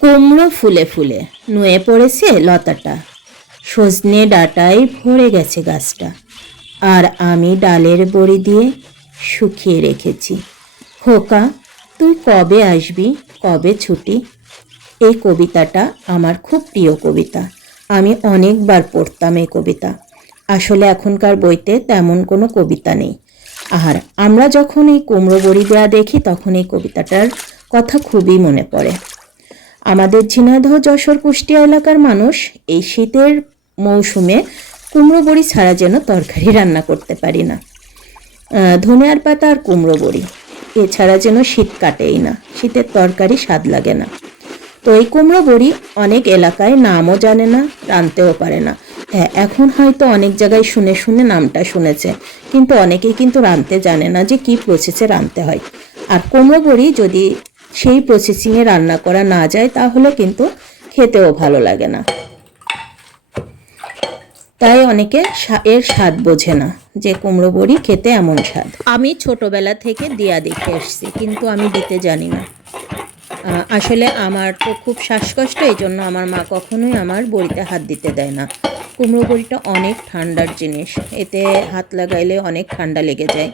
কুমড়ো ফুলে ফুলে নুয়ে পড়েছে লতাটা। সজনে ডাটায় ভরে গেছে গাছটা। আর আমি ডালের বড়ি দিয়ে শুকিয়ে রেখেছি। খোকা, তুই কবে আসবি, কবে ছুটি? এই কবিতাটা আমার খুব প্রিয় কবিতা। আমি অনেকবার পড়তাম এই কবিতা। আসলে এখনকার বইতে তেমন কোনো কবিতা নেই। আর আমরা যখন এই কুমড়ো বড়ি দেওয়া দেখি, তখন এই কবিতাটার কথা খুবই মনে পড়ে। আমাদের ঝিনাইদহ, যশোর, কুষ্টিয়া এলাকার মানুষ এই শীতের মৌসুমে কুমড়ো বড়ি ছাড়া যেন তরকারি রান্না করতে পারি না। ধনিয়ার পাতা আর কুমড়ো বড়ি। এছাড়া যেন শীত কাটেই না। শীতের তরকারি স্বাদ লাগে না। তো এই কুমড়ো বড়ি অনেক এলাকায় নামও জানে না রানতেও পারে না। হ্যাঁ এখন হয়তো অনেক জায়গায় শুনে শুনে নামটা শুনেছে, কিন্তু অনেকেই কিন্তু রানতে জানে না যে কি প্রসেসে রানতে হয়। আর কুমড়ো বড়ি যদি সেই প্রসেসিংয়ে রান্না করা না যায়, তাহলে কিন্তু খেতেও ভালো লাগে না। তাই অনেকে এর স্বাদ বোঝে না যে কুমড়ো বড়ি খেতে এমন স্বাদ। আমি ছোটবেলা থেকে দিয়া দেখে এসেছি, কিন্তু আমি দিতে জানি না। আসলে আমার তো খুব শ্বাসকষ্ট এই জন্য আমার মা কখনোই আমার বড়িতে হাত দিতে দেয় না। কুমড়ো বড়িটা অনেক ঠান্ডার জিনিস, এতে হাত লাগাইলে অনেক ঠান্ডা লেগে যায়।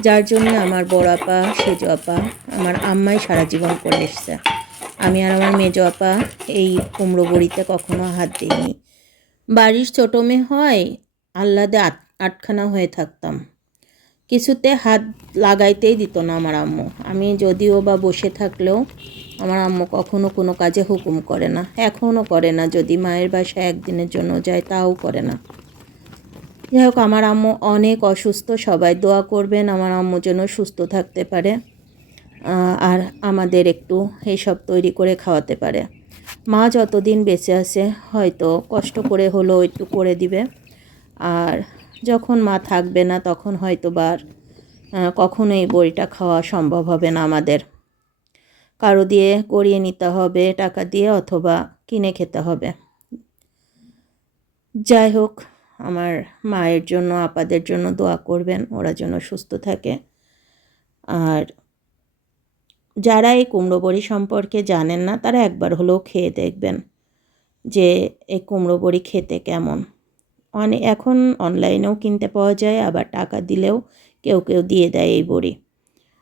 যার জন্য আমার বড় আপা, সেজ আপা আমার আম্মাই সারা জীবন করে এসছে। আমি আর আমার মেজ আপা এই কুমড়ো বড়িতে কখনো হাত দিইনি। বাড়ির ছোটো মেয়ে হয়, আহ্লাদে আট, আটখানা হয়ে থাকতাম। কিছুতে হাত লাগাইতেই দিত না আমার আম্মু। আমি যদিও বা বসে থাকলেও আমার আম্মু কখনো কোনো কাজে হুকুম করে না। এখনও করে না। যদি মায়ের বাসায় একদিনের জন্য যায়, তাও করে না। যাই হোক আমার আম্মু অনেক অসুস্থ সবাই দোয়া করবেন আমার আম্মু যেন সুস্থ থাকতে পারে আর আমাদের একটু এইসব তৈরি করে খাওয়াতে পারে। মা যতদিন বেঁচে আছে হয়তো কষ্ট করে হলেও একটু করে দিবে আর যখন মা থাকবে না তখন হয়তো বার আর, কখনো এই বড়িটা খাওয়া সম্ভব হবে না আমাদের। কারও দিয়ে করিয়ে নিতে হবে টাকা দিয়ে অথবা কিনে খেতে হবে। যাই হোক আমার মায়ের জন্য, আপাদের জন্য দোয়া করবেন, ওরা যেন সুস্থ থাকে। আর যারা এই কুমড়ো বড়ি সম্পর্কে জানেন না, তারা একবার হলেও খেয়ে দেখবেন যে এই কুমড়ো বড়ি খেতে কেমন। অনেক এখন অনলাইনেও কিনতে পাওয়া যায়, আবার টাকা দিলেও কেউ কেউ দিয়ে দেয় এই বড়ি।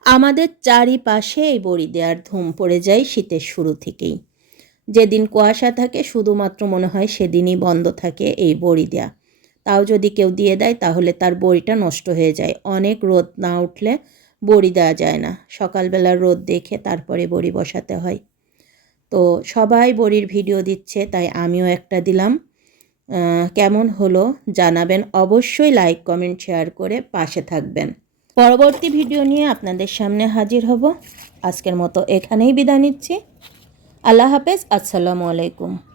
আমাদের চারিপাশে এই বড়ি দেওয়ার ধুম পড়ে যায় শীতের শুরু থেকেই। যেদিন কুয়াশা থাকে, শুধুমাত্র মনে হয় সেদিনই বন্ধ থাকে এই বড়ি দেয়া। তাও যদি কেউ দিয়ে দেয়, তাহলে তার বড়িটা নষ্ট হয়ে যায়। অনেক রোদ না উঠলে বড়ি দেওয়া যায় না। সকালবেলার রোদ দেখে তারপরে বড়ি বসাতে হয়। তো সবাই বড়ির ভিডিও দিচ্ছে, তাই আমিও একটা দিলাম। কেমন হলো জানাবেন। অবশ্যই লাইক, কমেন্ট, শেয়ার করে পাশে থাকবেন। পরবর্তী ভিডিও নিয়ে আপনাদের সামনে হাজির হব। আজকের মতো এখানেই বিদায় নিচ্ছি। আল্লাহ হাফেজ। আসসালামু আলাইকুম।